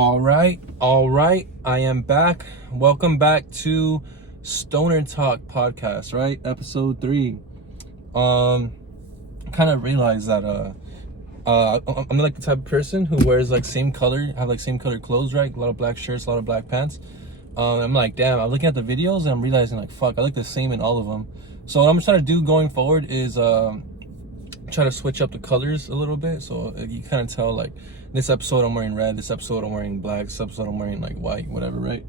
All right. I am back. Welcome back to Stoner Talk podcast, right? Episode 3. Kind of realized that I'm like the type of person who wears like same color clothes, right? A lot of black shirts, a lot of black pants. I'm like, damn, I'm looking at the videos and I'm realizing like, fuck, I look the same in all of them. So what I'm trying to do going forward is try to switch up the colors a little bit, so you kind of tell like this episode I'm wearing red, this episode I'm wearing black, this episode I'm wearing like white, whatever, right?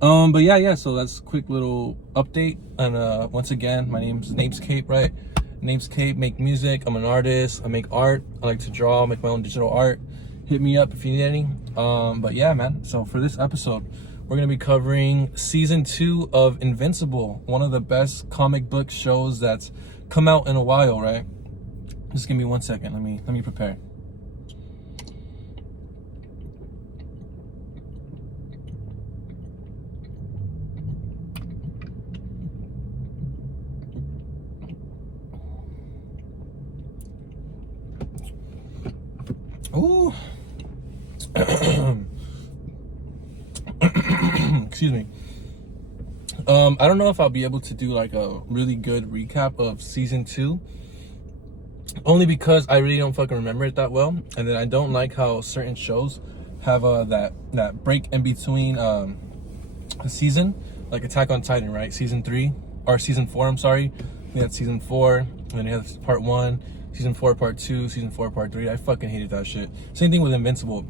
But yeah, so that's a quick little update. And once again, my name's Cape, right? Name's Cape, make music, I'm an artist, I make art, I like to draw, make my own digital art. Hit me up if you need any. But yeah, man, so for this episode we're gonna be covering season 2 of Invincible, one of the best comic book shows that's come out in a while, right? Just give me 1 second. Let me prepare. Ooh. Excuse me. I don't know if I'll be able to do like a really good recap of season 2. Only because I really don't fucking remember it that well, and then I don't like how certain shows have that break in between a season, like Attack on Titan, right? Season 3 or season 4. I'm sorry. We had season 4, and then you have part 1, season 4 part 2, season 4 part 3. I fucking hated that shit. Same thing with Invincible.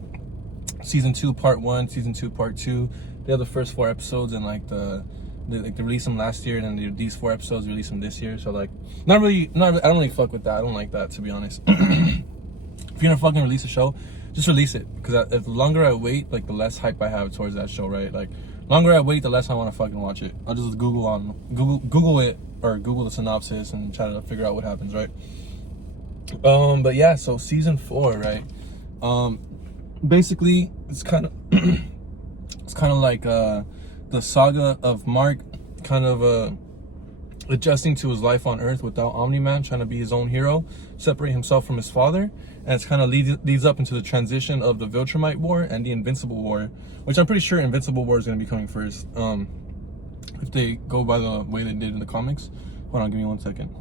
Season 2 part 1, season 2 part 2. They have the first 4 episodes, and they released them last year, and then these 4 episodes released them this year. So like, I don't really fuck with that. I don't like that, to be honest. If you're gonna fucking release a show, just release it. Because the longer I wait, like the less hype I have towards that show, right? Like, longer I wait, the less I want to fucking watch it. I'll just Google it, or Google the synopsis and try to figure out what happens, right? But yeah, so season 4, right? Basically, it's kind of like the saga of Mark kind of adjusting to his life on Earth without Omni-Man, trying to be his own hero, separate himself from his father, and it's kind of leads up into the transition of the Viltrumite War and the Invincible War, which I'm pretty sure Invincible War is going to be coming first, if they go by the way they did in the comics. Hold on, give me 1 second.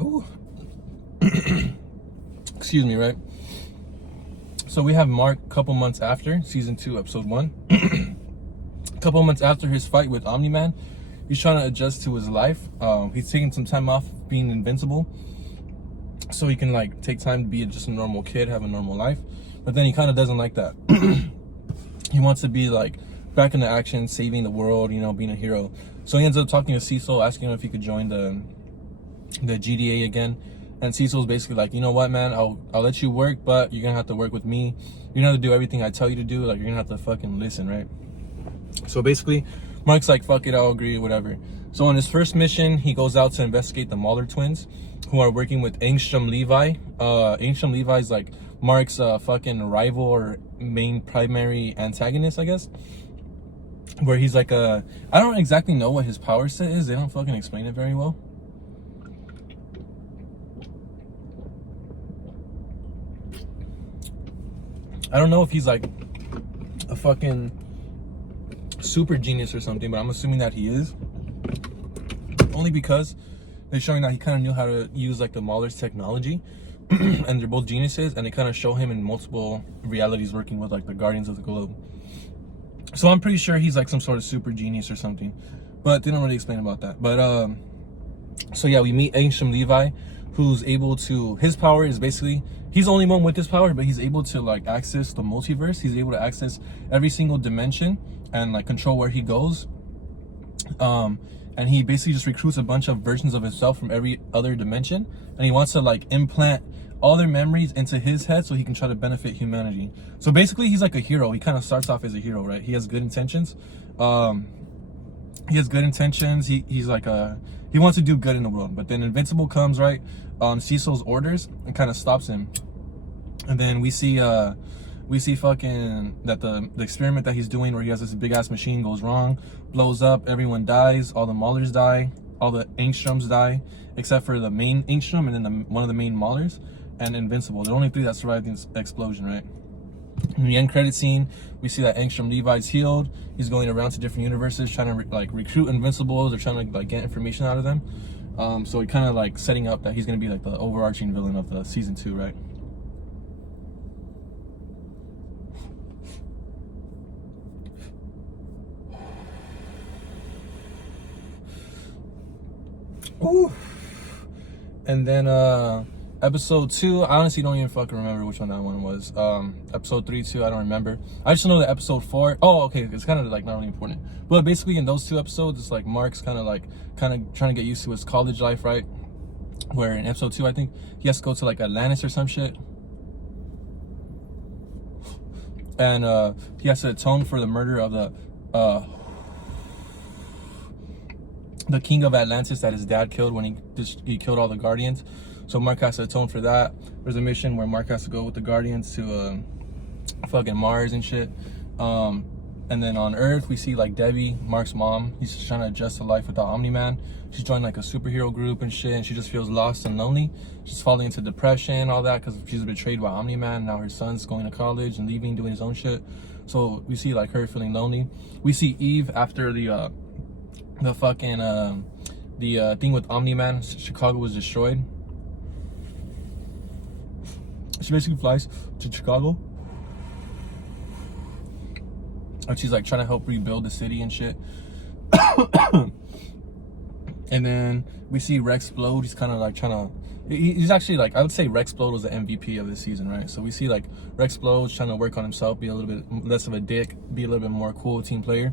Ooh. Excuse me, right? So we have Mark a couple months after season 2, episode 1. A couple months after his fight with Omni-Man, he's trying to adjust to his life. He's taking some time off being invincible, so he can like take time to be just a normal kid, have a normal life. But then he kind of doesn't like that. He wants to be like back into action, saving the world, being a hero. So he ends up talking to Cecil, asking him if he could join the GDA again. And Cecil's basically like, you know what, man, I'll let you work, but you're gonna have to work with me. You're gonna have to do everything I tell you to do. Like, you're gonna have to fucking listen, right? So basically, Mark's like, fuck it, I'll agree, whatever. So on his first mission, he goes out to investigate the Mahler twins, who are working with Angstrom Levi. Angstrom Levi's like Mark's fucking rival or main primary antagonist, I guess. Where he's like I don't exactly know what his power set is. They don't fucking explain it very well. I don't know if he's like a fucking super genius or something, but I'm assuming that he is. Only because they're showing that he kind of knew how to use like the Mahler's technology. And they're both geniuses, and they kind of show him in multiple realities working with like the Guardians of the Globe. So I'm pretty sure he's like some sort of super genius or something, but they don't really explain about that. But so yeah, we meet Angstrom Levi, who's able to, his power is basically, he's the only one with this power, but he's able to like access the multiverse. He's able to access every single dimension and like control where he goes. And he basically just recruits a bunch of versions of himself from every other dimension, and he wants to like implant all their memories into his head so he can try to benefit humanity. So basically, he's like a hero. He kind of starts off as a hero, right? He has good intentions. He's like he wants to do good in the world, but then Invincible comes, right? Cecil's orders and kind of stops him. And then we see We see fucking that the experiment that he's doing where he has this big ass machine goes wrong, blows up, everyone dies, all the Maulers die, all the Angstroms die, except for the main Angstrom and then one of the main Maulers and Invincible. The only three that survived the explosion, right? In the end credit scene, we see that Angstrom Levi's healed. He's going around to different universes trying to like recruit Invincibles or trying to like get information out of them. So he kind of like setting up that he's gonna be like the overarching villain of the season 2, right? Ooh. And then episode 2, I honestly don't even fucking remember which one that one was. Episode 3 too, I don't remember. I just know that episode 4, oh okay, it's kind of like not really important, but basically in those 2 episodes it's like Mark's kind of trying to get used to his college life, right? Where in episode 2 I think he has to go to like Atlantis or some shit, and he has to atone for the murder of the king of Atlantis that his dad killed when he killed all the Guardians. So Mark has to atone for that. There's a mission where Mark has to go with the Guardians to fucking Mars and shit. And then on Earth, we see like Debbie, Mark's mom. He's just trying to adjust to life without Omni-Man. She's joined like a superhero group and shit, and she just feels lost and lonely. She's falling into depression, all that, because she's betrayed by Omni-Man. Now her son's going to college and leaving, doing his own shit. So we see like her feeling lonely. We see Eve after the fucking thing with Omni-Man. Chicago was destroyed. She basically flies to Chicago, and she's like trying to help rebuild the city and shit. And then we see Rexplode. He's kind of like trying to, he's actually like, I would say Rexplode was the MVP of this season, right? So we see like Rexplode trying to work on himself, be a little bit less of a dick, be a little bit more cool team player,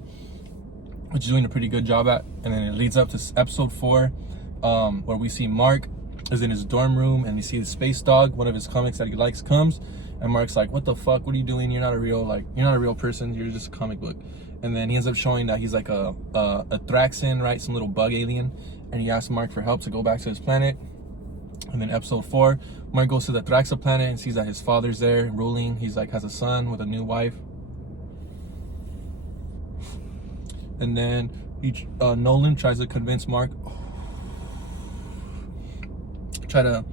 which is doing a pretty good job at. And then it leads up to episode 4, where we see Mark is in his dorm room, and we see the Space Dog, one of his comics that he likes, comes, and Mark's like, what the fuck, what are you doing? You're not a real person, you're just a comic book. And then he ends up showing that he's like a Thraxan, right, some little bug alien, and he asks Mark for help to go back to his planet. And then episode 4, Mark goes to the Thraxa planet and sees that his father's there ruling. He's like has a son with a new wife. And then Nolan tries to convince Mark, try to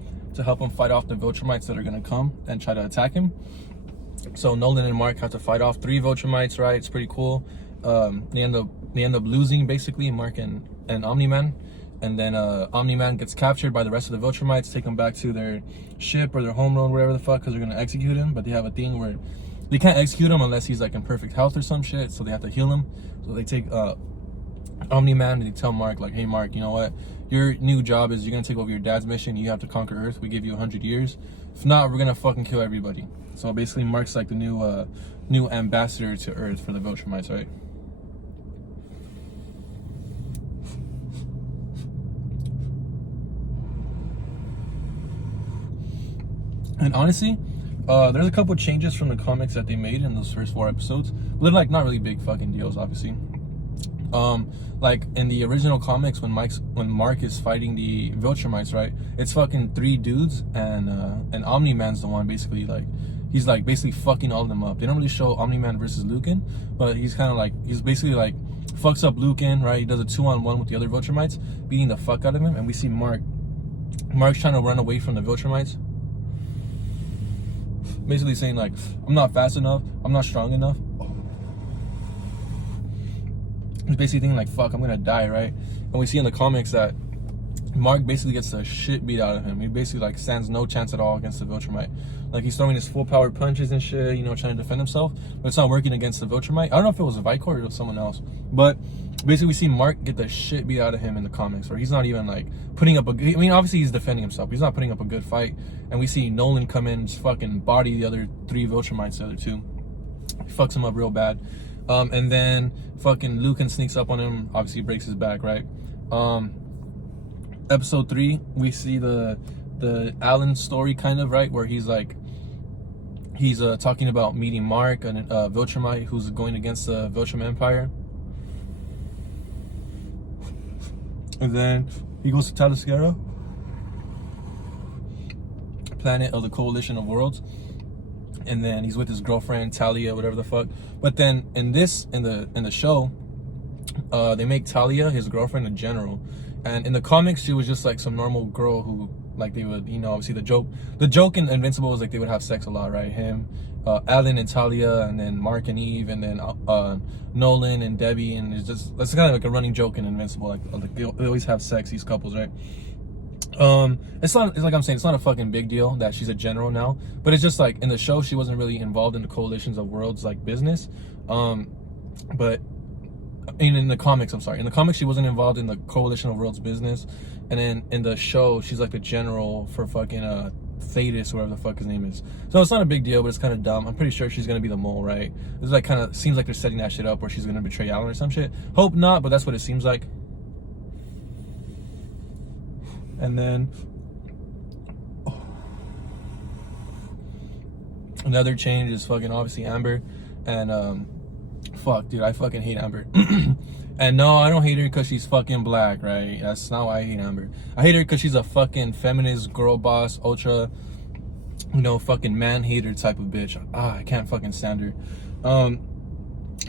help him fight off the Viltrumites that are gonna come and try to attack him. So Nolan and Mark have to fight off 3 Viltrumites, right? It's pretty cool. They end up losing basically, Mark and Omni-Man. And then Omni-Man gets captured by the rest of the Viltrumites, take him back to their ship or their homeworld, whatever the fuck, because they're gonna execute him. But they have a thing where they can't execute him unless he's like in perfect health or some shit, so they have to heal him. So they take Omni-Man and they tell Mark like, hey Mark, you know what? Your new job is you're gonna take over your dad's mission. You have to conquer Earth. We give you 100 years. If not, we're gonna fucking kill everybody. So basically, Mark's like the new ambassador to Earth for the Viltrumites, right? And honestly, there's a couple changes from the comics that they made in those first 4 episodes. But they're like not really big fucking deals, obviously. Like in the original comics, when Mark is fighting the Viltrumites, right? It's fucking 3 dudes, and Omni-Man's the one basically like, he's like basically fucking all of them up. They don't really show Omni-Man versus Lucan, but he's kind of like, he's basically like fucks up Lucan, right? He does a 2-on-1 with the other Viltrumites, beating the fuck out of him. And we see Mark's trying to run away from the Viltrumites, basically saying like, I'm not fast enough, I'm not strong enough. He's basically thinking like, fuck, I'm gonna die, right? And we see in the comics that Mark basically gets the shit beat out of him. He basically like stands no chance at all against the Viltrumite. Like he's throwing his full power punches and shit, you know, trying to defend himself, but it's not working against the Viltrumite. I don't know if it was a Vicor or it was someone else, but basically we see Mark get the shit beat out of him in the comics, where he's not even like putting up a good, I mean, obviously he's defending himself, but he's not putting up a good fight. And we see Nolan come in, just fucking body the other 3 Viltrumites, the other 2. He fucks him up real bad. And then fucking Lucan sneaks up on him, obviously breaks his back, right? Episode 3, we see the Alan story kind of, right, where he's like, he's talking about meeting Mark, and Viltrumite who's going against the Viltrum Empire. And then he goes to Taliskera, planet of the Coalition of Worlds, and then he's with his girlfriend Talia, whatever the fuck. But then in the show, they make Talia, his girlfriend, a general, and in the comics she was just like some normal girl who, like, they would, you know, obviously the joke in Invincible was like they would have sex a lot, right? Him, Alan and Talia, and then Mark and Eve, and then Nolan and Debbie, and it's just, that's kind of like a running joke in Invincible, like they always have sex, these couples, right? It's like I'm saying, it's not a fucking big deal that she's a general now, but it's just like in the show she wasn't really involved in the coalitions of worlds like business, but in the comics, I'm sorry, in the comics she wasn't involved in the coalition of worlds business, and then in the show she's like the general for fucking Thetis, whatever the fuck his name is. So it's not a big deal, but it's kind of dumb. I'm pretty sure she's gonna be the mole, right? It's like, kind of seems like they're setting that shit up where she's gonna betray Alan or some shit. Hope not, but that's what it seems like. And then another change is fucking obviously Amber, and fuck, dude, I fucking hate Amber. And no, I don't hate her because she's fucking black, right? That's not why I hate Amber. I hate her because she's a fucking feminist, girl boss, ultra, you know, fucking man hater type of bitch. I can't fucking stand her.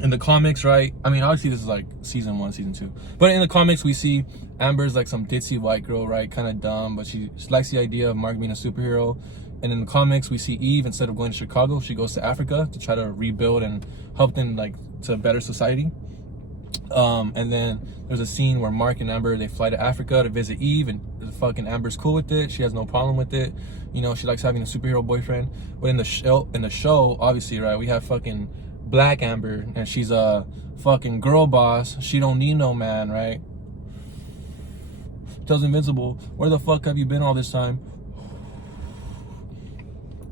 In the comics, right? I mean, obviously this is like season 1, season 2. But in the comics, we see Amber's like some ditzy white girl, right? Kind of dumb, but she likes the idea of Mark being a superhero. And in the comics, we see Eve, instead of going to Chicago, she goes to Africa to try to rebuild and help them, like, to a better society. And then there's a scene where Mark and Amber, they fly to Africa to visit Eve, and fucking Amber's cool with it. She has no problem with it. You know, she likes having a superhero boyfriend. But in the show, obviously, right, we have fucking black Amber, and she's a fucking girl boss. She don't need no man, right? Tells Invincible, where the fuck have you been all this time?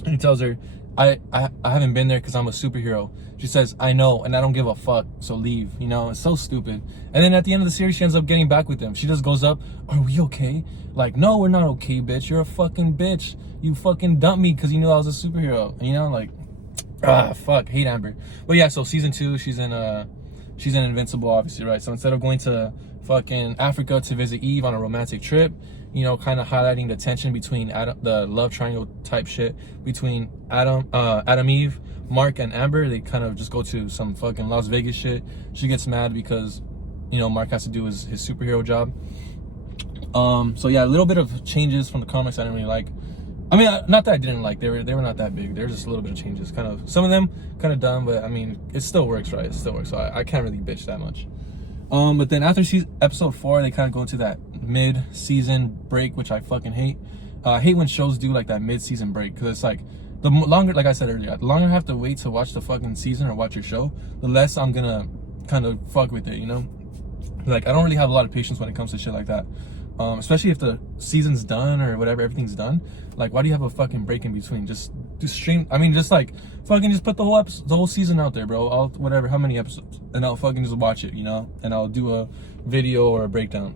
And he tells her, I haven't been there because I'm a superhero. She says, I know, and I don't give a fuck, so leave. You know, it's so stupid. And then at the end of the series, she ends up getting back with him. She just goes up, are we okay? Like, no, we're not okay, bitch. You're a fucking bitch. You fucking dumped me because you knew I was a superhero. You know, like, fuck, hate Amber. But yeah, so season 2, she's in Invincible, obviously, right? So instead of going to fucking Africa to visit Eve on a romantic trip, you know, kind of highlighting the tension between the love triangle type shit between Adam, Eve, Mark, and Amber. They kind of just go to some fucking Las Vegas shit. She gets mad because, you know, Mark has to do his superhero job. So yeah, a little bit of changes from the comics I didn't really like. I mean, not that I didn't like. They were not that big. There's just a little bit of changes. Kind of, some of them kind of dumb, but I mean, it still works, right? It still works. So I can't really bitch that much. But then after episode 4, they kind of go into that mid-season break, which I fucking hate. I hate when shows do like that mid-season break, because it's like, the longer, like I said earlier, the longer I have to wait to watch the fucking season or watch your show, the less I'm gonna kind of fuck with it, you know? Like, I don't really have a lot of patience when it comes to shit like that. Especially if the season's done or whatever, everything's done. Like, why do you have a fucking break in between? Just stream. I mean, just like fucking just put the whole season out there, bro. I'll whatever, how many episodes, and I'll fucking just watch it, you know. And I'll do a video or a breakdown.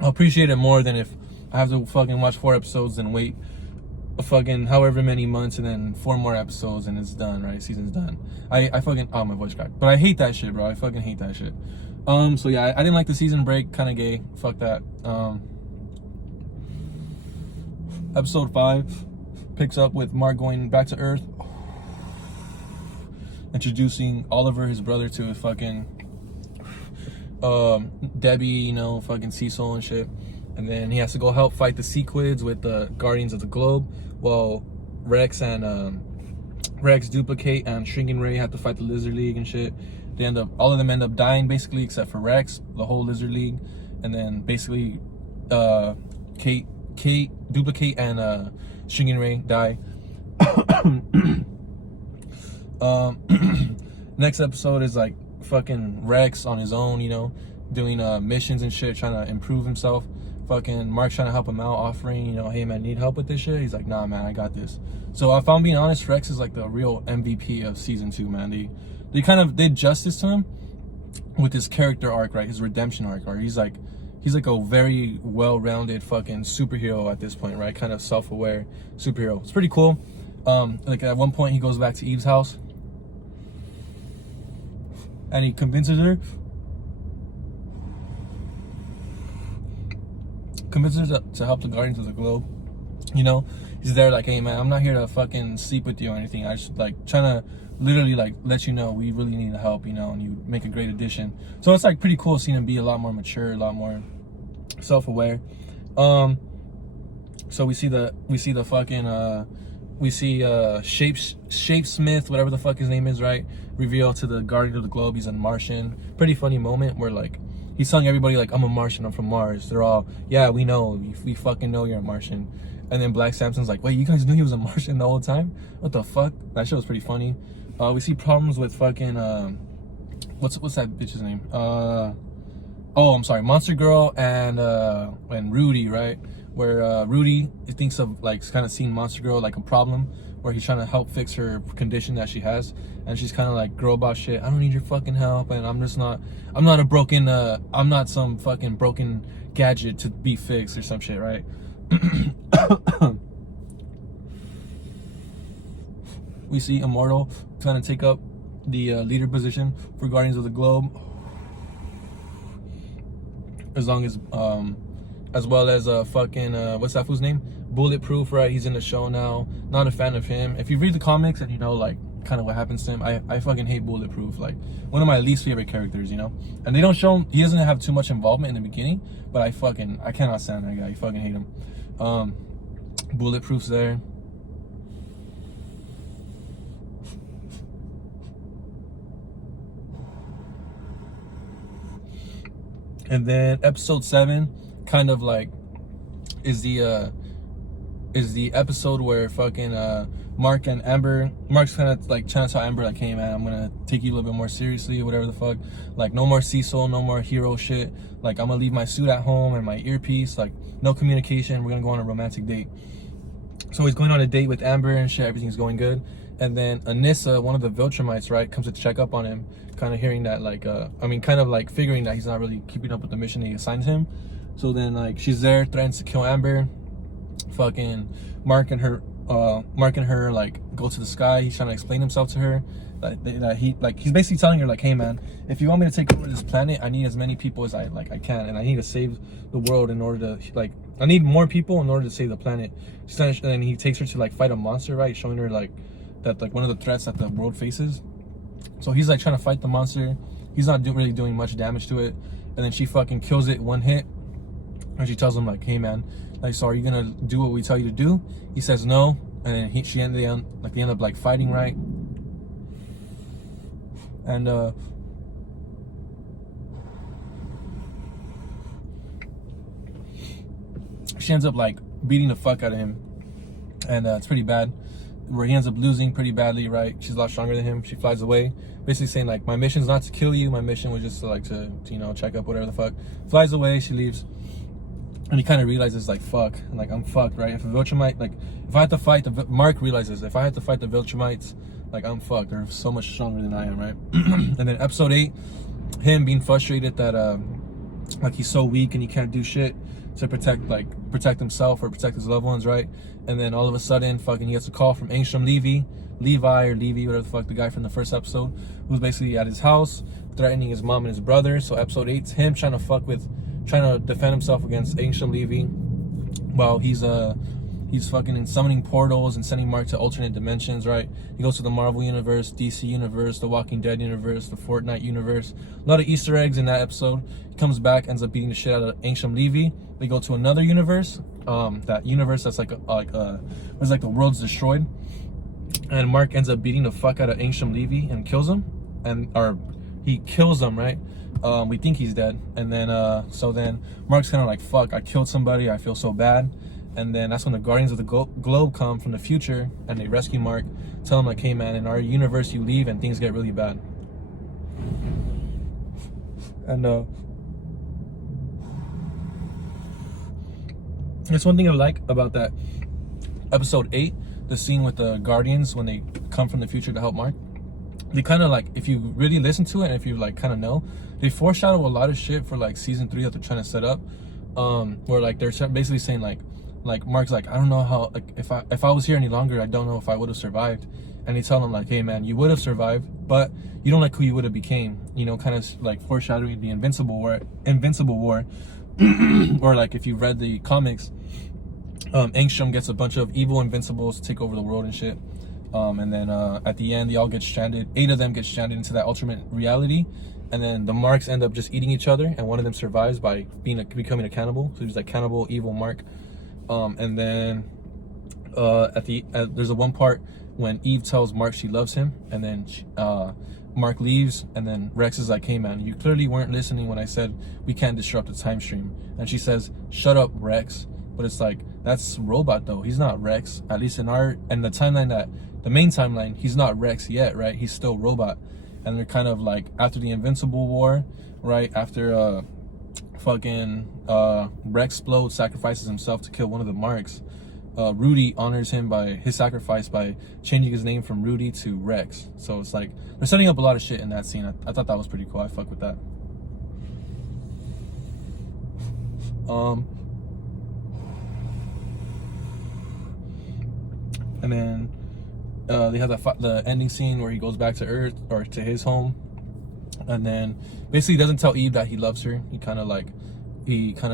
I'll appreciate it more than if I have to fucking watch 4 episodes and wait a fucking however many months and then 4 more episodes and it's done, right? Season's done. I fucking, oh, my voice cracked. But I hate that shit, bro. I fucking hate that shit. So yeah, I didn't like the season break, kind of gay, fuck that. Episode 5 picks up with Mark going back to Earth, introducing Oliver, his brother, to his fucking Debbie, you know, fucking Cecil and shit. And then he has to go help fight the Sequids with the Guardians of the Globe, while Rex, Duplicate, and Shrinking Ray have to fight the Lizard League and shit. All of them end up dying, basically, except for Rex, the whole Lizard League. And then basically Kate, Duplicate, and Shrinking Ray die. Next episode is like fucking Rex on his own, you know, doing missions and shit, trying to improve himself. Fucking Mark's trying to help him out, offering, you know, hey man, need help with this shit? He's like, nah man, I got this. So if I'm being honest, Rex is like the real MVP of season 2, man. They kind of did justice to him with his character arc, right? His redemption arc, right? He's like a very well-rounded fucking superhero at this point, right? Kind of self-aware superhero. It's pretty cool. Like at one point he goes back to Eve's house and he convinces her to help the Guardians of the Globe. You know, he's there like, hey man, I'm not here to fucking sleep with you or anything. I just like trying to literally like let you know we really need the help, you know, and you make a great addition. So it's like pretty cool seeing him be a lot more mature, a lot more self-aware. So we see the fucking Shape Smith, whatever the fuck his name is, right? Reveal to the Guardian of the Globe he's a Martian. Pretty funny moment where like he's telling everybody like, I'm a Martian, I'm from Mars. They're all, yeah, we know, we fucking know you're a Martian. And then Black Samson's like, wait, you guys knew he was a Martian the whole time? What the fuck? That shit was pretty funny. We see problems with fucking what's that bitch's name? Oh, I'm sorry, Monster Girl and Rudy, right? Where Rudy thinks of like kind of seeing Monster Girl like a problem, where he's trying to help fix her condition that she has, and she's kind of like, girl boss shit, I don't need your fucking help, and I'm not some fucking broken gadget to be fixed or some shit, right? We see Immortal trying to take up the leader position for Guardians of the Globe, as well as fucking what's that fool's name? Bulletproof, right? He's in the show now. Not a fan of him. If you read the comics and you know like kind of what happens to him, I fucking hate Bulletproof. Like one of my least favorite characters, you know. And they don't show him. He doesn't have too much involvement in the beginning, but I cannot stand that guy. I fucking hate him. Bulletproof's there. And then episode 7 kind of like is the episode where fucking Mark's kind of like trying to tell Amber like, hey man, I'm gonna take you a little bit more seriously or whatever the fuck. Like no more Cecil, no more hero shit. Like I'm gonna leave my suit at home and my earpiece. Like no communication. We're gonna go on a romantic date. So he's going on a date with Amber and shit. Everything's going good. And then Anissa, one of the Viltrumites, right, comes to check up on him, kind of hearing that like kind of like figuring that he's not really keeping up with the mission he assigned him. So then like she's there, threatens to kill Amber. Fucking Mark and her like go to the sky. He's trying to explain himself to her that he's basically telling her like, hey man, if you want me to take over this planet, I need as many people as I can, and I need to save the world in order to like, I need more people in order to save the planet. And then he takes her to like fight a monster, right, showing her like that like one of the threats that the world faces. So he's like trying to fight the monster. He's not really doing much damage to it, and then she fucking kills it one hit. And she tells him like, hey man, like, so are you gonna do what we tell you to do? He says no, and then they end up like fighting, right? And she ends up like beating the fuck out of him, and it's pretty bad, where he ends up losing pretty badly, right? She's a lot stronger than him. She flies away, basically saying like, my mission's not to kill you, my mission was just to you know, check up, whatever the fuck. Flies away, she leaves. And he kind of realizes like, fuck, like I'm fucked, right? If a Viltrumite, like if I had to fight Mark realizes if I had to fight the Viltrumites, like I'm fucked. They're so much stronger than I am, right? And then episode 8, him being frustrated that like he's so weak and he can't do shit to protect himself or protect his loved ones, right? And then all of a sudden, fucking he gets a call from Angstrom Levi, whatever the fuck, the guy from the first episode, who's basically at his house threatening his mom and his brother. So episode 8's him trying to defend himself against Angstrom Levi, while he's fucking summoning portals and sending Mark to alternate dimensions, right? He goes to the Marvel universe, DC universe, the Walking Dead universe, the Fortnite universe. A lot of Easter eggs in that episode. He comes back, ends up beating the shit out of Angstrom Levi. They go to another universe, that universe that's was like the world's destroyed, and Mark ends up beating the fuck out of Angstrom Levi and kills him, or he kills him, right? We think he's dead, and then so then Mark's kind of like, fuck, I killed somebody, I feel so bad. And then that's when the Guardians of the Globe come from the future, and they rescue Mark, tell him like, hey man, in our universe you leave and things get really bad. And that's one thing I like about that episode 8, the scene with the Guardians when they come from the future to help Mark. They kind of like, if you really listen to it and if you like kind of know, they foreshadow a lot of shit for like season 3 that they're trying to set up, where like they're basically saying like Mark's like, I don't know how, like if I was here any longer, I don't know if I would have survived. And they tell him like, hey man, you would have survived, but you don't like who you would have became, you know, kind of like foreshadowing the Invincible War. Or like if you read the comics, Angstrom gets a bunch of evil Invincibles to take over the world and shit. And then at the end, they all get stranded. 8 of them get stranded into that alternate reality. And then the Marks end up just eating each other, and one of them survives by becoming a cannibal. So he's like cannibal, evil Mark. And then there's a one part when Eve tells Mark she loves him, and then Mark leaves, and then Rex is like, "Hey man, you clearly weren't listening when I said we can't disrupt the time stream." And she says, "Shut up, Rex." But it's like, that's Robot though. He's not Rex. At least in the timeline, the main timeline, he's not Rex yet, right? He's still Robot. And they're kind of like after the Invincible War, right? After Rex explodes, sacrifices himself to kill one of the Marks. Rudy honors him by his sacrifice by changing his name from Rudy to Rex. So it's like they're setting up a lot of shit in that scene. I thought that was pretty cool. I fuck with that. And then they have the ending scene where he goes back to Earth, or to his home, and then basically doesn't tell Eve that he loves her. He kind of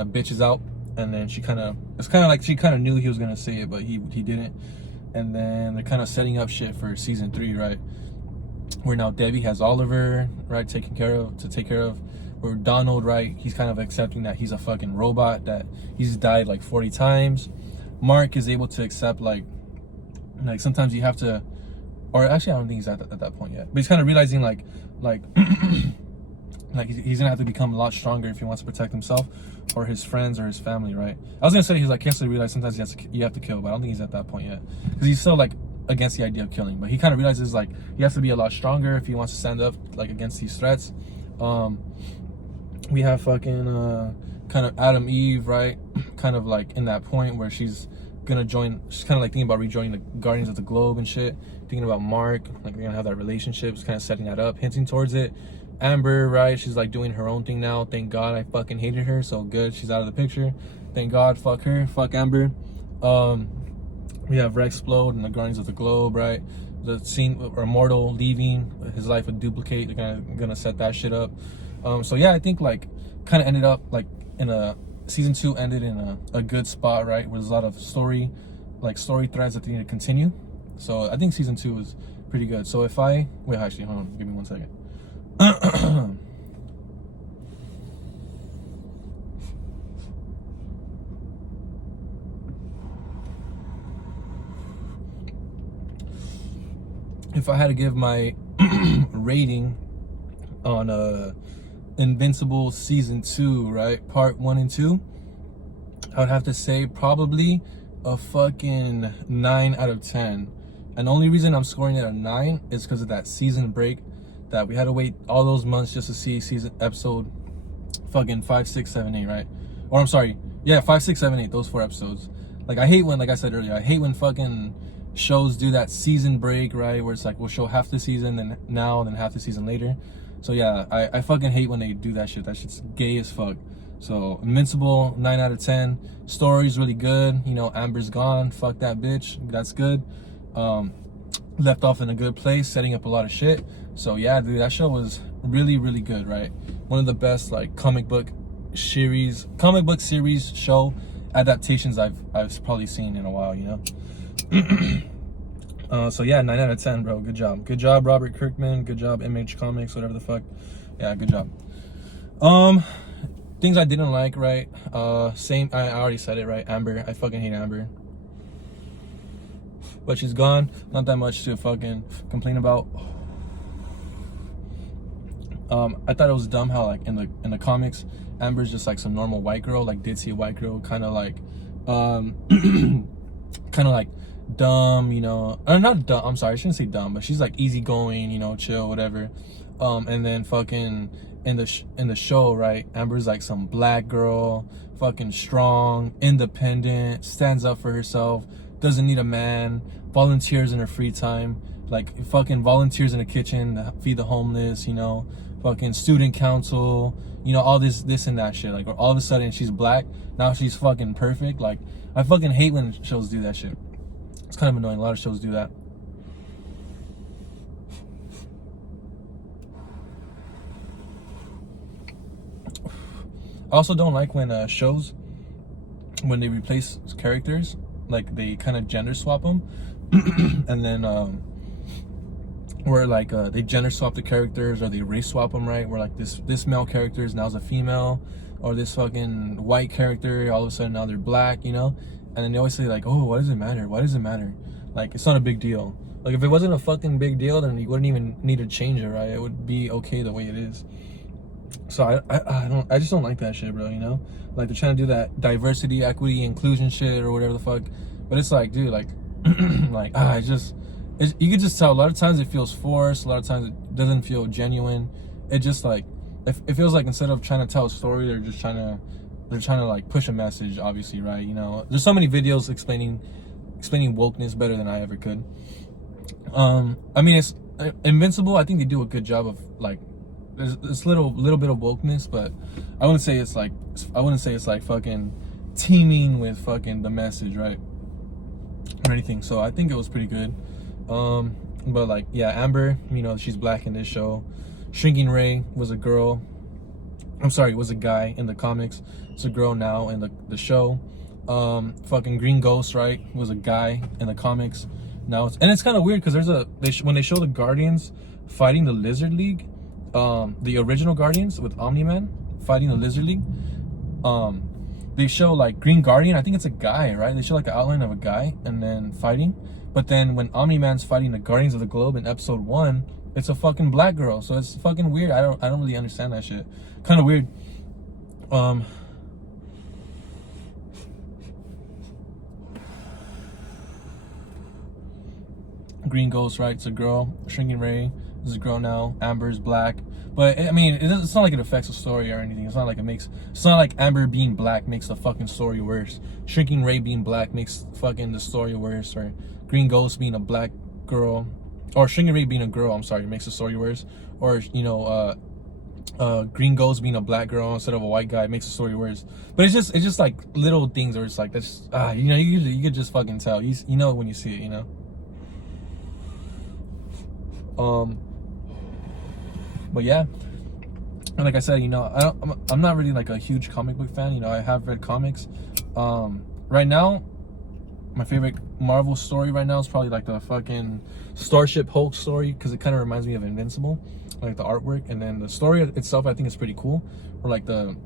bitches out, and then it's kind of like she kind of knew he was gonna say it, but he didn't. And then they're kind of setting up shit for season 3, right? Where now Debbie has Oliver, right, to take care of. Where Donald, right, he's kind of accepting that he's a fucking robot, that he's died like 40 times. Mark is able to accept like sometimes you have to, or actually I don't think he's at that point yet, but he's kind of realizing like he's gonna have to become a lot stronger if he wants to protect himself or his friends or his family, right? I was gonna say he's like, can't realize sometimes you have to kill, but I don't think he's at that point yet, because he's still like against the idea of killing, but he kind of realizes like he has to be a lot stronger if he wants to stand up like against these threats. We have fucking kind of Adam Eve, right, kind of like in that point where she's kind of like thinking about rejoining the Guardians of the Globe and shit, thinking about Mark, like they're gonna have that relationship, it's kind of setting that up, hinting towards it. Amber, right, she's like doing her own thing now. Thank God, I fucking hated her, so good, she's out of the picture. Thank God, fuck her, fuck Amber. We have Rex explode and the Guardians of the Globe, right? The scene where Immortal leaving, his life would duplicate, they're gonna set that shit up. So yeah, I think like kind of ended up like in season 2 ended in a good spot, right? With a lot of story threads that they need to continue. So I think season 2 was pretty good. So wait, actually, hold on, give me 1 second. If I had to give my rating on Invincible season 2, right, part 1 and 2, I would have to say probably a fucking 9 out of 10. And the only reason I'm scoring it a 9 is because of that season break, that we had to wait all those months just to see episode fucking 5, 6, 7, 8, right? Or I'm sorry, yeah, 5, 6, 7, 8, those 4 episodes. Like I hate when, like I said earlier, I hate when fucking shows do that season break, right, where it's like we'll show half the season then half the season later. So yeah, I fucking hate when they do that shit. That shit's gay as fuck. So Invincible, 9 out of 10. Story's really good. You know, Amber's gone. Fuck that bitch. That's good. Left off in a good place, setting up a lot of shit. So yeah, dude, that show was really, really good, right? One of the best like comic book series show adaptations I've probably seen in a while, you know. So yeah, 9 out of 10, bro. Good job, Robert Kirkman. Good job, Image Comics, whatever the fuck. Yeah, good job. Things I didn't like, right? I already said it, right? Amber, I fucking hate Amber. But she's gone. Not that much to fucking complain about. I thought it was dumb how like in the comics, Amber's just like some normal white girl, like ditzy white girl, kind of like dumb, you know, or not dumb, I'm sorry, I shouldn't say dumb, but she's like easygoing, you know, chill, whatever. And then fucking in the show, right, Amber's like some black girl, fucking strong, independent, stands up for herself, doesn't need a man, volunteers in her free time, like fucking volunteers in the kitchen to feed the homeless, you know, fucking student council, you know, all this and that shit. Like all of a sudden she's black, now she's fucking perfect. Like I fucking hate when shows do that shit. It's kind of annoying. A lot of shows do that. I also don't like when shows, when they replace characters like they kind of gender swap them, and then where like they gender swap the characters or they race swap them, right? Where like this male character is now a female, or this fucking white character all of a sudden now they're black, you know? And then they always say like, oh, why does it matter? Why does it matter? Like, it's not a big deal. Like, if it wasn't a fucking big deal, then you wouldn't even need to change it, right? It would be okay the way it is. So I just don't like that shit, bro, you know? Like, they're trying to do that diversity, equity, inclusion shit or whatever the fuck. But it's like, dude, like, like, you could just tell a lot of times it feels forced, a lot of times it doesn't feel genuine. It just like, it feels like instead of trying to tell a story, they're trying to like push a message, obviously, right? You know, there's so many videos explaining wokeness better than I ever could. I mean, it's Invincible. I think they do a good job of like, there's little bit of wokeness, but I wouldn't say it's like fucking teeming with fucking the message, right? Or anything. So I think it was pretty good. But like, yeah, Amber, you know, she's black in this show. Shrinking Ray was a girl. I'm sorry, was a guy in the comics. It's a girl now in the show. Fucking Green Ghost, right, was a guy in the comics. Now it's kind of weird because when they show the Guardians fighting the Lizard League, the original Guardians with Omni-Man fighting the Lizard League, they show like Green Guardian. I think it's a guy, right? They show like an outline of a guy and then fighting. But then when Omni-Man's fighting the Guardians of the Globe in episode 1, it's a fucking black girl. So it's fucking weird. I don't really understand that shit. Kind of weird. Green Ghost, right? It's a girl. Shrinking Ray is a girl now. Amber's black. But I mean, it's not like it affects the story or anything. It's not like Amber being black makes the fucking story worse. Shrinking Ray being black makes fucking the story worse. Or Green Ghost being a black girl, or Shrinking Ray being a girl, I'm sorry, makes the story worse. Or, you know, Green Ghost being a black girl instead of a white guy makes the story worse. But it's just like little things where it's like, that's you know, you could just fucking tell. You know when you see it, you know. But yeah, and like I said, you know, I'm not really like a huge comic book fan. You know, I have read comics. Right now, my favorite Marvel story right now is probably like the fucking Starship Hulk story, because it kind of reminds me of Invincible, like the artwork, and then the story itself I think is pretty cool. Or like the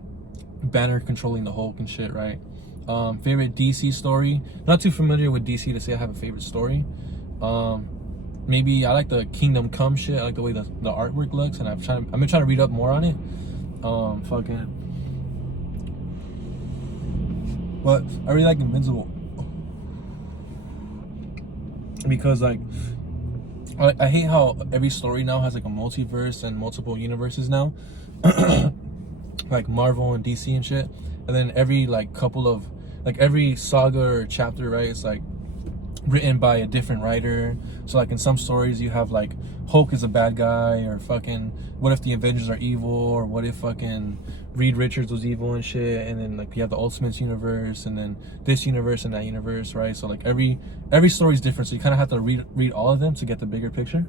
Banner controlling the Hulk and shit, right? Favorite DC story? Not too familiar with DC to say I have a favorite story. Maybe I like the Kingdom Come shit. I like the way the artwork looks, and I've been trying to read up more on it. But I really like Invincible because like I hate how every story now has like a multiverse and multiple universes now, like Marvel and DC and shit. And then every like every saga or chapter, right? It's like written by a different writer. So like in some stories you have like Hulk is a bad guy, or fucking what if the Avengers are evil, or what if fucking Reed Richards was evil and shit. And then like you have the Ultimates universe, and then this universe and that universe, right? So like every story is different, so you kind of have to read all of them to get the bigger picture.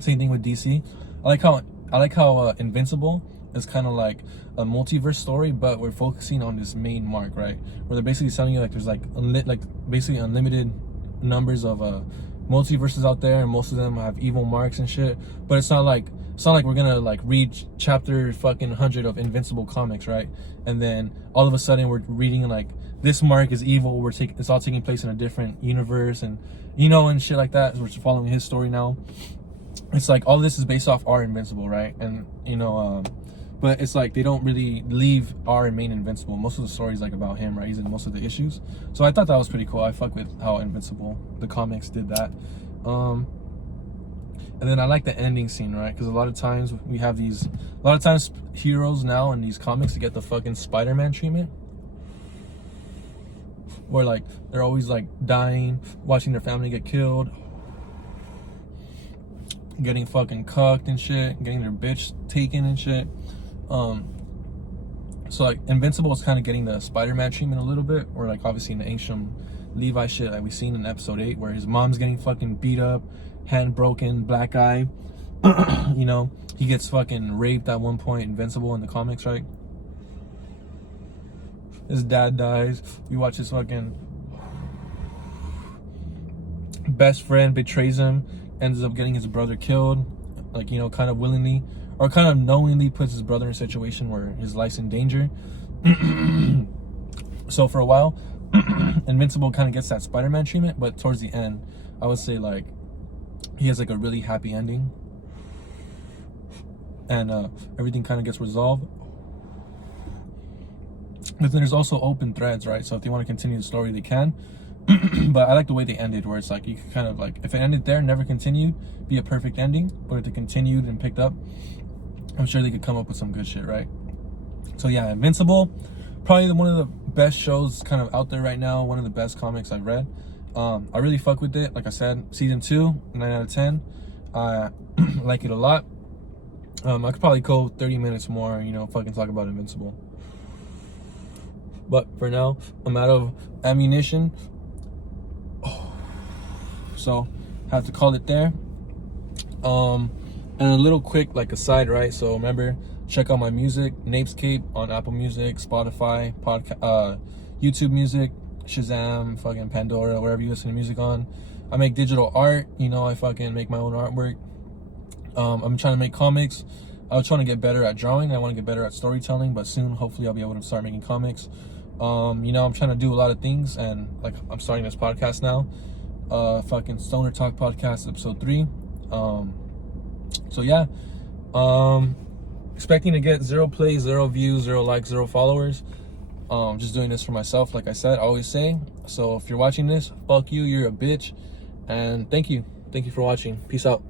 Same thing with DC. I like how Invincible is kind of like a multiverse story, but we're focusing on this main mark, right? Where they're basically telling you like there's like basically unlimited numbers of multiverses out there, and most of them have evil marks and shit. But it's not like we're gonna like read chapter fucking 100 of Invincible comics, right? And then all of a sudden we're reading like this mark is evil. It's all taking place in a different universe, and you know, and shit like that. We're following his story now. It's like all this is based off our Invincible, right? And you know, but it's like they don't really leave our main Invincible. Most of the stories like about him, right? He's in most of the issues. So I thought that was pretty cool. I fuck with how Invincible, the comics, did that. And then I like the ending scene, right? Because a lot of times heroes now in these comics to get the fucking Spider-Man treatment, where like they're always like dying, watching their family get killed, getting fucking cucked and shit, getting their bitch taken and shit. So like Invincible is kind of getting the Spider-Man treatment a little bit, or like obviously in the ancient Levi shit like we've seen in episode 8, where his mom's getting fucking beat up, hand broken, black eye. You know, he gets fucking raped at one point, Invincible in the comics, right? His dad dies. You watch his fucking best friend betrays him, ends up getting his brother killed, like, you know, kind of willingly or kind of knowingly puts his brother in a situation where his life's in danger. So for a while, Invincible kind of gets that Spider-Man treatment, but towards the end, I would say like he has like a really happy ending, and everything kind of gets resolved. But then there's also open threads, right? So if they want to continue the story, they can. But I like the way they ended, where it's like you can kind of like, if it ended there, never continued, be a perfect ending. But if it continued and picked up, I'm sure they could come up with some good shit, right? So yeah, Invincible, probably one of the best shows kind of out there right now. One of the best comics I've read. I really fuck with it. Like I said, season 2, 9 out of 10. I like it a lot. I could probably go 30 minutes more, you know, fucking talk about Invincible. But for now, I'm out of ammunition. So have to call it there. And a little quick like aside, right? So remember, check out my music, Napescape, on Apple Music, Spotify, YouTube Music, Shazam, fucking Pandora, wherever you listen to music on. I make digital art, you know, I fucking make my own artwork. I'm trying to make comics. I was trying to get better at drawing. I want to get better at storytelling, but soon, hopefully, I'll be able to start making comics. You know, I'm trying to do a lot of things, and like I'm starting this podcast now. Fucking Stoner Talk Podcast, episode 3. So yeah, expecting to get 0 plays, 0 views, 0 likes, 0 followers. Just doing this for myself, like I said, I always say. So if you're watching this, fuck you, you're a bitch. And thank you for watching. Peace out.